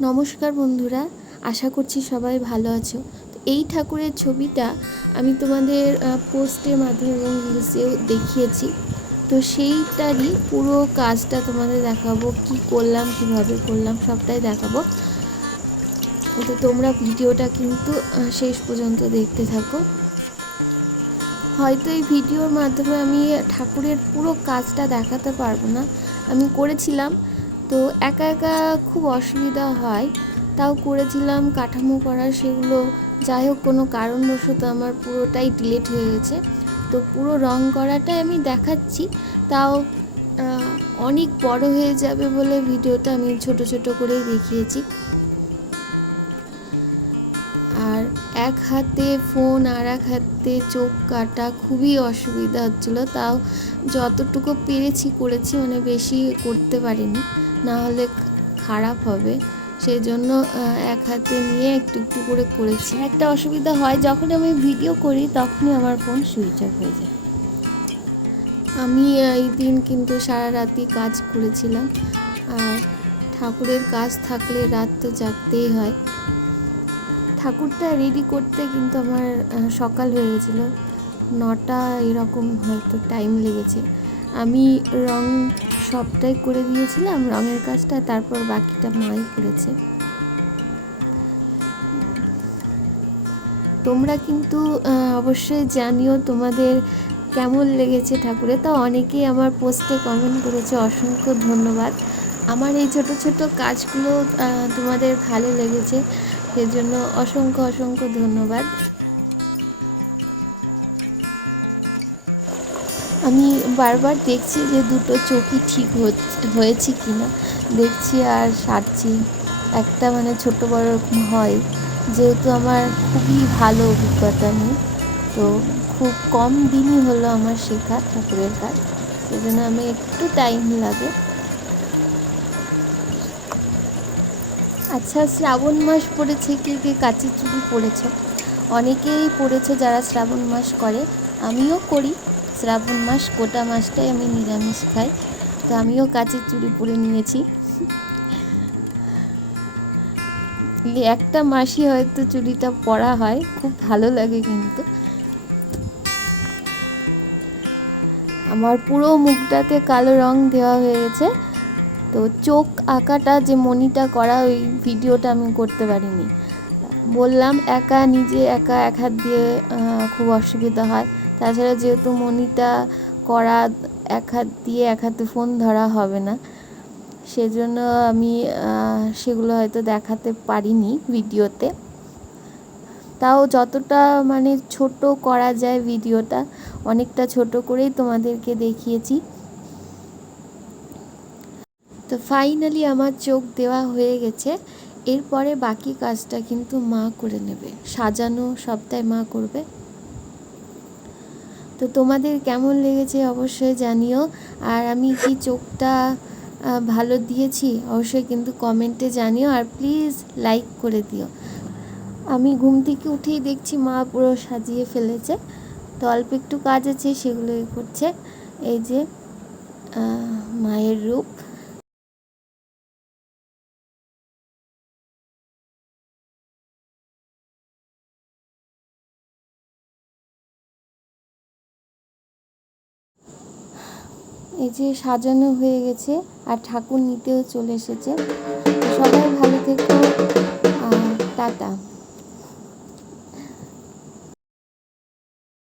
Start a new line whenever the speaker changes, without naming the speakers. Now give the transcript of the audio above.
নমস্কার বন্ধুরা, আশা করছি সবাই ভালো আছো। তো এই ঠাকুরের ছবিটা আমি তোমাদের পোস্টের মাধ্যমে এবং রিলসেও দেখিয়েছি। তো সেইটারই পুরো কাজটা তোমাদের দেখাবো, কি করলাম, কীভাবে করলাম, সবটাই দেখাবো। তো তোমরা ভিডিওটা কিন্তু শেষ পর্যন্ত দেখতে থাকো। হয়তো এই ভিডিওর মাধ্যমে আমি ঠাকুরের পুরো কাজটা দেখাতে পারব না। আমি করেছিলাম তো একা একা খুব অসুবিধা হয়। তাও করেছিলাম, কাঠামো করা সেগুলো। যাই হোক, কোনো কারণবশত আমার পুরোটাই ডিলেট হয়ে গেছে। তো পুরো রং করাটাই আমি দেখাচ্ছি। তাও অনেক বড় হয়ে যাবে বলে ভিডিওটা আমি ছোট ছোট করেই দেখিয়েছি। আর এক হাতে ফোন আর এক হাতে চোখ কাটা খুবই অসুবিধা হচ্ছিল। তাও যতটুকু পেরেছি, করেছি মানে বেশি করতে পারিনি। না হলে খারাপ হবে। সেই জন্য এক হাতে নিয়ে একটু একটু করে করেছি। একটা অসুবিধা হয়, যখন আমি ভিডিও করি তখনই আমার ফোন সুইচ অফ হয়ে যায়। আমি এই দিন কিন্তু সারা রাতি কাজ করেছিলাম। আর ঠাকুরের কাজ থাকলে রাত তো জাগতেই হয়। ঠাকুরটা রেডি করতে কিন্তু আমার সকাল হয়ে গেছিল। নটা এরকম হয়তো টাইম লেগেছে। আমি রং সবটাই করে দিয়েছিলাম, রঙের কাজটা, তারপর বাকিটা মাই করেছে। তোমরা কিন্তু অবশ্যই জানিও তোমাদের কেমন লেগেছে ঠাকুরের তা অনেকেই আমার পোস্টে কমেন্ট করেছে, অসংখ্য ধন্যবাদ। আমার এই ছোট ছোট কাজগুলো তোমাদের ভালো লেগেছে, সেজন্য অসংখ্য অসংখ্য ধন্যবাদ। আমি বারবার দেখছি যে দুটো চোখই ঠিক হয়েছে কি না দেখছি আর সারছি। একটা মানে ছোট বড় এরকম হয়। যেহেতু আমার খুবই ভালো অভিজ্ঞতা নেই তো খুব কম দিনই হলো আমার শেখা ঠাকুরের কাজ। সেজন্য আমি একটু টাইম লাগে। আচ্ছা শ্রাবণ মাস পড়েছে, কে কে কাচি চুড়ি পড়েছে? অনেকেই পড়েছে যারা শ্রাবণ মাস করে, আমিও করি। শ্রাবণ মাস, গোটা মাসটাই আমি নিরামিষ খাই। তো আমিও কাচের চুড়ি পরে নিয়েছি। একটা মাসই হয়তো চুড়িটা পরা হয়, খুব ভালো লাগে কিন্তু। আমার পুরো মুখটাতে কালো রং দেওয়া হয়ে গেছে। তো চোখ আঁকাটা যে মনিটা করা, ওই ভিডিওটা আমি করতে পারিনি। বললাম, একা, নিজে একা, এক হাত দিয়ে খুব অসুবিধা হয়। তাছাড়া যেহেতু মনিটা করা এক হাত দিয়ে এক হাতে ফোন ধরা হবে না, সেজন্য আমি সেগুলো হয়তো দেখাতে পারিনি ভিডিওতে। তাও যতটা মানে ছোট করা যায় ভিডিওটা, অনেকটা ছোট করেই তোমাদেরকে দেখিয়েছি। তো ফাইনালি আমার চোখ দেওয়া হয়ে গেছে, এরপরে বাকি কাজটা কিন্তু মা করে নেবে। সাজানো সবটাই মা করবে। তো তোমাদের কেমন লেগেছে অবশ্যই জানিও। আর আমি কি চোখটা ভালো দিয়েছি অবশ্যই কিন্তু কমেন্টে জানিও আর প্লিজ লাইক করে দিও। আমি ঘুম থেকে উঠেই দেখছি মা পুরো সাজিয়ে ফেলেছে, তো অল্প একটু কাজ আছে সেগুলোই করছে। এই যে মায়ের রূপ। এই যে সাজানো হয়ে গেছে আর ঠাকুর নিতেও চলে এসেছে। সবাই ভালো থেকো। টাটা।